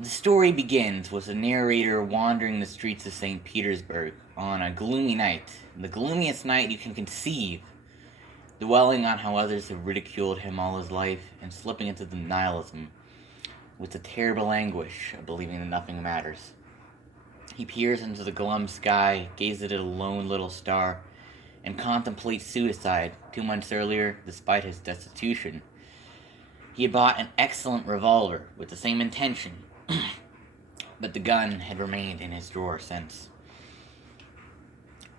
The story begins with the narrator wandering the streets of St. Petersburg on a gloomy night, the gloomiest night you can conceive, dwelling on how others have ridiculed him all his life and slipping into the nihilism with the terrible anguish of believing that nothing matters. He peers into the glum sky, gazes at a lone little star, and contemplates suicide 2 months earlier despite his destitution. He had bought an excellent revolver with the same intention, but the gun had remained in his drawer since.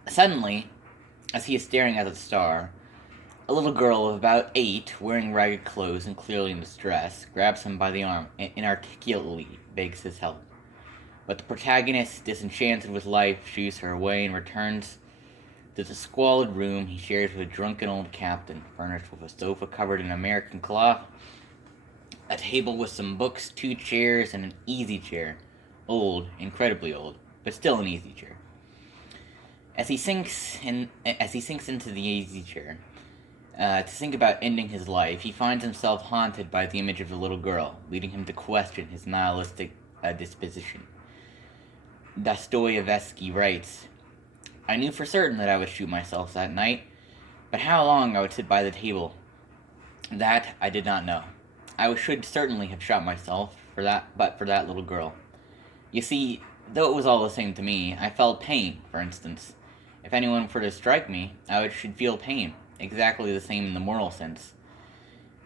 Suddenly, as he is staring at the star, a little girl of about 8, wearing ragged clothes and clearly in distress, grabs him by the arm and inarticulately begs his help. But the protagonist, disenchanted with life, shoos her away and returns to the squalid room he shares with a drunken old captain, furnished with a sofa covered in American cloth, a table with some books, 2 chairs, and an easy chair. Old, incredibly old, but still an easy chair. As he sinks into the easy chair, to think about ending his life, he finds himself haunted by the image of the little girl, leading him to question his nihilistic disposition. Dostoyevsky writes, "I knew for certain that I would shoot myself that night, but how long I would sit by the table, that I did not know. I should certainly have shot myself but for that little girl. You see, though it was all the same to me, I felt pain, for instance. If anyone were to strike me, should feel pain, exactly the same in the moral sense.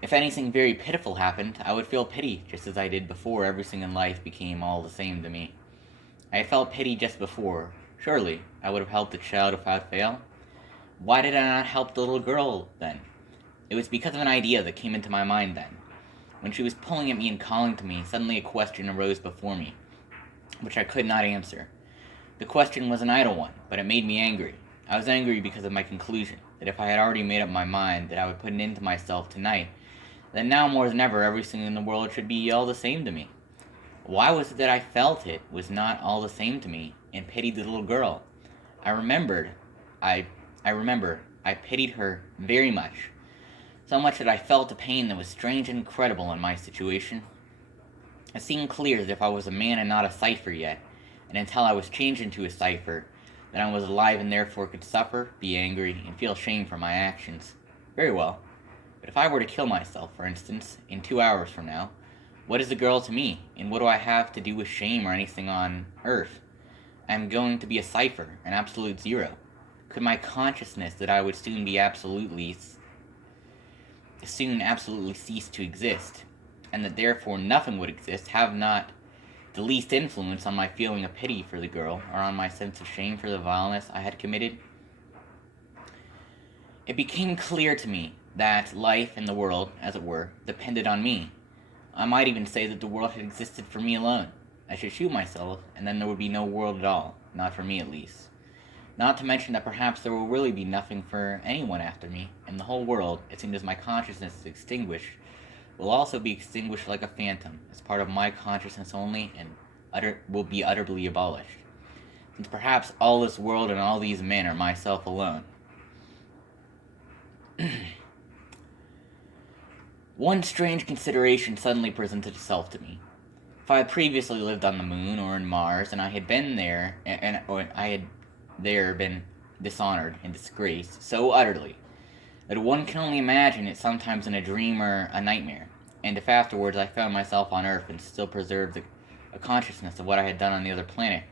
If anything very pitiful happened, I would feel pity, just as I did before everything in life became all the same to me. I had felt pity just before. Surely, I would have helped the child without fail. Why did I not help the little girl, then? It was because of an idea that came into my mind then. When she was pulling at me and calling to me, suddenly a question arose before me, which I could not answer. The question was an idle one, but it made me angry. I was angry because of my conclusion, that if I had already made up my mind that I would put an end to myself tonight, then now more than ever everything in the world should be all the same to me. Why was it that I felt it was not all the same to me, and pitied the little girl? I remembered, I remember, I pitied her very much, so much that I felt a pain that was strange and incredible in my situation. It seemed clear that if I was a man and not a cipher yet, and until I was changed into a cipher, that I was alive and therefore could suffer, be angry, and feel shame for my actions. Very well. But if I were to kill myself, for instance, in 2 hours from now, what is the girl to me, and what do I have to do with shame or anything on earth? I am going to be a cipher, an absolute zero. Could my consciousness that I would soon absolutely cease to exist, and that therefore nothing would exist, have not the least influence on my feeling of pity for the girl, or on my sense of shame for the vileness I had committed? It became clear to me that life and the world, as it were, depended on me. I might even say that the world had existed for me alone. I should shoot myself, and then there would be no world at all, not for me at least. Not to mention that perhaps there will really be nothing for anyone after me, and the whole world, as soon as my consciousness is extinguished, will also be extinguished like a phantom, as part of my consciousness only, and will be utterly abolished. Since perhaps all this world and all these men are myself alone. One strange consideration suddenly presented itself to me. If I had previously lived on the moon or in Mars, and I had been there, been dishonored and disgraced so utterly that one can only imagine it sometimes in a dream or a nightmare, and if afterwards I found myself on Earth and still preserved a consciousness of what I had done on the other planet,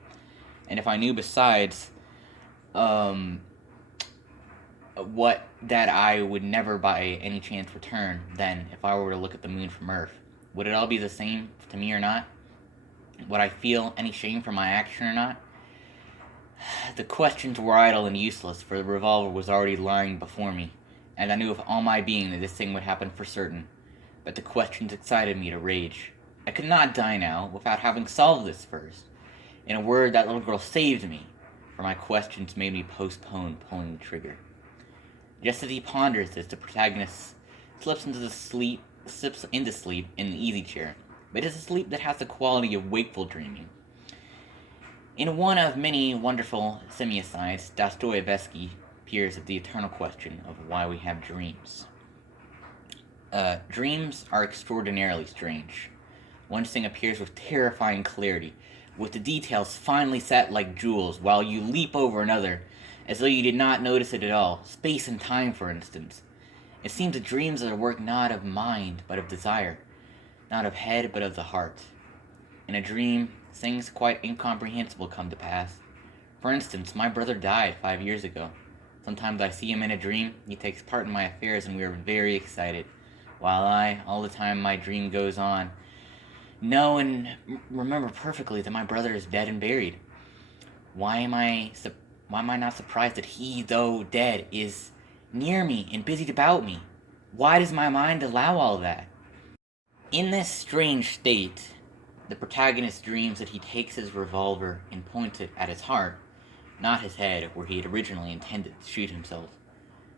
and if I knew besides what that I would never by any chance return, then if I were to look at the moon from Earth, would it all be the same to me or not? Would I feel any shame for my action or not? The questions were idle and useless, for the revolver was already lying before me, and I knew with all my being that this thing would happen for certain. But the questions excited me to rage. I could not die now without having solved this first. In a word, that little girl saved me, for my questions made me postpone pulling the trigger. Just as he ponders this, the protagonist slips into sleep in the easy chair, but it is a sleep that has the quality of wakeful dreaming. In one of many wonderful semi-asides, Dostoyevsky peers at the eternal question of why we have dreams. Dreams are extraordinarily strange. One thing appears with terrifying clarity, with the details finely set like jewels, while you leap over another, as though you did not notice it at all. Space and time, for instance. It seems that dreams are the work not of mind, but of desire, not of head, but of the heart. In a dream, things quite incomprehensible come to pass. For instance, my brother died 5 years ago. Sometimes I see him in a dream, he takes part in my affairs, and we are very excited, while I, all the time my dream goes on, know and remember perfectly that my brother is dead and buried. Why am I not surprised that he, though dead, is near me and busied about me? Why does my mind allow all that? In this strange state, the protagonist dreams that he takes his revolver and points it at his heart, not his head, where he had originally intended to shoot himself.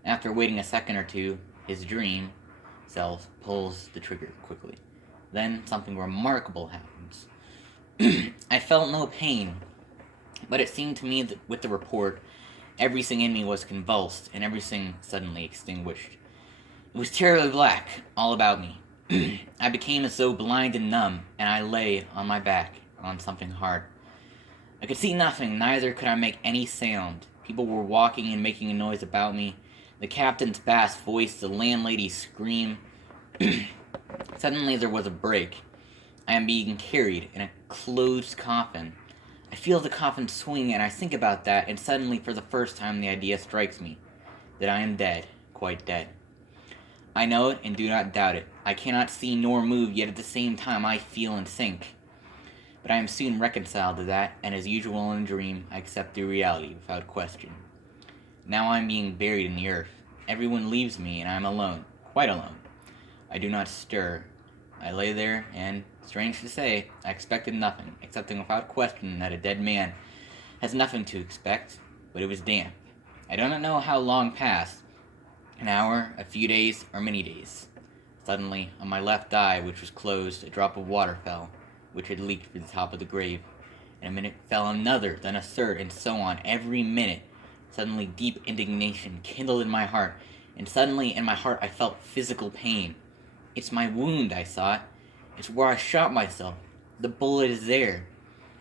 After waiting a second or two, his dream self pulls the trigger quickly. Then something remarkable happens. I felt no pain, but it seemed to me that with the report, everything in me was convulsed and everything suddenly extinguished. It was terribly black all about me. I became as though blind and numb, and I lay on my back on something hard. I could see nothing, neither could I make any sound. People were walking and making a noise about me. The captain's bass voice, the landlady's scream. Suddenly there was a break. I am being carried in a closed coffin. I feel the coffin swing, and I think about that, and suddenly for the first time the idea strikes me that I am dead, quite dead. I know it and do not doubt it. I cannot see nor move, yet at the same time I feel and think. But I am soon reconciled to that, and as usual in a dream, I accept the reality without question. Now I am being buried in the earth. Everyone leaves me, and I am alone, quite alone. I do not stir. I lay there, and, strange to say, I expected nothing, accepting without question that a dead man has nothing to expect, but it was damp. I do not know how long passed, an hour, a few days, or many days. Suddenly, on my left eye, which was closed, a drop of water fell, which had leaked through the top of the grave. In a minute fell another, then a third, and so on, every minute. Suddenly deep indignation kindled in my heart, and suddenly in my heart I felt physical pain. It's my wound, I thought. It's where I shot myself. The bullet is there.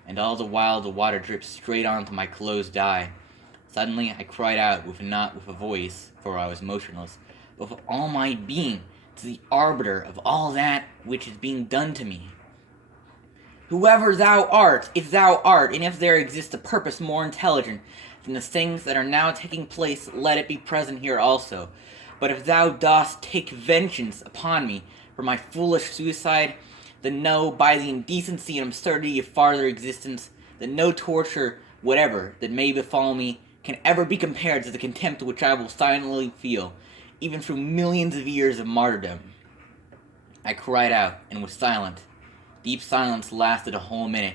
And all the while the water dripped straight onto my closed eye. Suddenly I cried out, not with a voice, for I was motionless, but with all my being, to the arbiter of all that which is being done to me. Whoever thou art, if thou art, and if there exists a purpose more intelligent than the things that are now taking place, let it be present here also. But if thou dost take vengeance upon me for my foolish suicide, then know by the indecency and absurdity of farther existence that no torture whatever that may befall me can ever be compared to the contempt which I will silently feel, even through millions of years of martyrdom. I cried out, and was silent. Deep silence lasted a whole minute.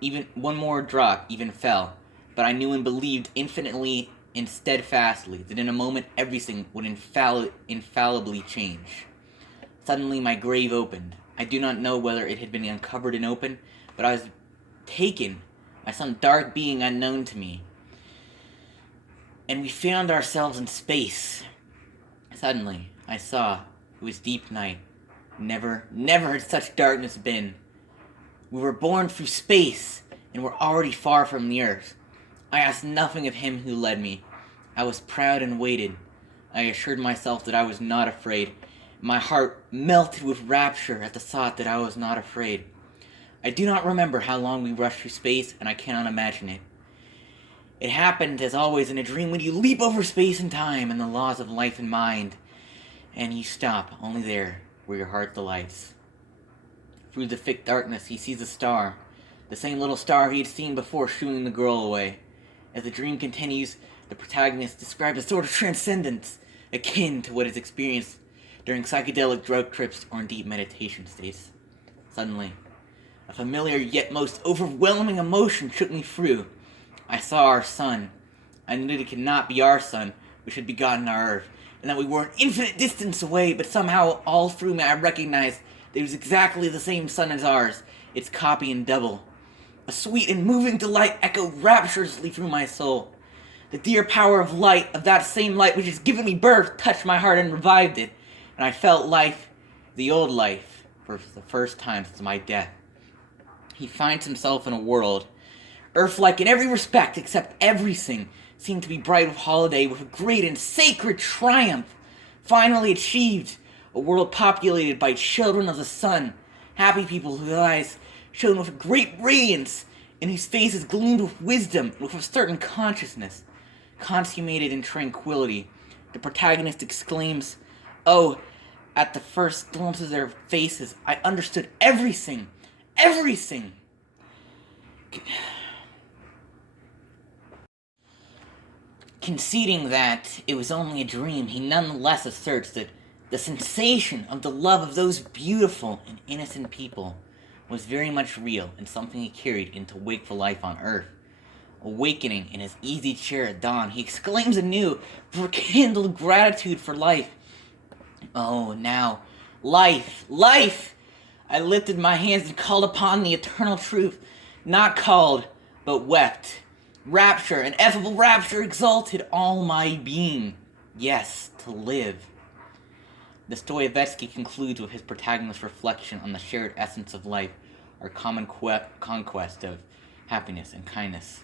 Even one more drop even fell, but I knew and believed infinitely and steadfastly that in a moment everything would infallibly change. Suddenly my grave opened. I do not know whether it had been uncovered and opened, but I was taken by some dark being unknown to me, and we found ourselves in space. Suddenly I saw it was deep night. Never had such darkness been. We were born through space, and were already far from the earth. I asked nothing of him who led me. I was proud and waited. I assured myself that I was not afraid. My heart melted with rapture at the thought that I was not afraid. I do not remember how long we rushed through space, and I cannot imagine it. It happened, as always in a dream, when you leap over space and time and the laws of life and mind, and you stop only there where your heart delights. Through the thick darkness he sees a star, the same little star he had seen before shooing the girl away. As the dream continues, the protagonist describes a sort of transcendence akin to what is experienced during psychedelic drug trips or in deep meditation states. Suddenly, a familiar yet most overwhelming emotion shook me through. I saw our sun. I knew that it could not be our sun, which had begotten our earth, and that we were an infinite distance away, but somehow all through me I recognized that it was exactly the same sun as ours, its copy and double. A sweet and moving delight echoed rapturously through my soul. The dear power of light, of that same light which has given me birth, touched my heart and revived it, and I felt life, the old life, for the first time since my death. He finds himself in a world, Earth-like in every respect except everything seemed to be bright with holiday, with a great and sacred triumph finally achieved. A world populated by children of the sun, happy people whose eyes shone with a great radiance, and whose faces gleamed with wisdom and with a certain consciousness, consummated in tranquility. The protagonist exclaims, "Oh, at the first glimpse of their faces, I understood everything! Everything!" Conceding that it was only a dream, he nonetheless asserts that the sensation of the love of those beautiful and innocent people was very much real and something he carried into wakeful life on Earth. Awakening in his easy chair at dawn, he exclaims anew with rekindled gratitude for life. "Oh, now, life, life!" I lifted my hands and called upon the eternal truth, not called, but wept. Rapture, ineffable rapture, exalted all my being. Yes, to live. Dostoyevsky concludes with his protagonist's reflection on the shared essence of life, our common conquest of happiness and kindness.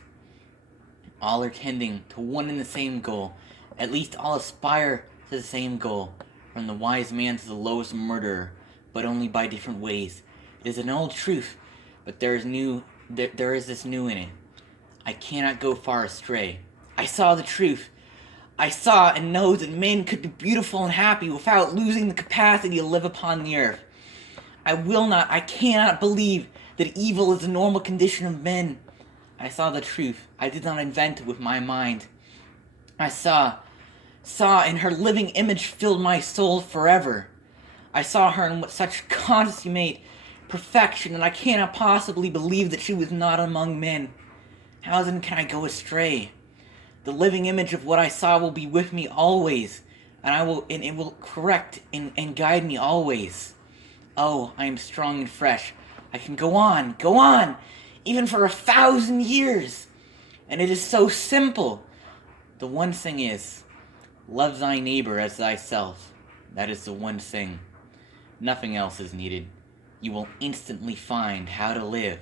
All are tending to one and the same goal. At least all aspire to the same goal, from the wise man to the lowest murderer, but only by different ways. It is an old truth, but there is this new in it. I cannot go far astray. I saw the truth. I saw and know that men could be beautiful and happy without losing the capacity to live upon the earth. I cannot believe that evil is the normal condition of men. I saw the truth. I did not invent it with my mind. I saw, and her living image filled my soul forever. I saw her in such consummate perfection, and I cannot possibly believe that she was not among men. How then can I go astray? The living image of what I saw will be with me always, and it will correct and guide me always. Oh, I am strong and fresh. I can go on, even for 1,000 years. And it is so simple. The one thing is, love thy neighbor as thyself. That is the one thing. Nothing else is needed. You will instantly find how to live.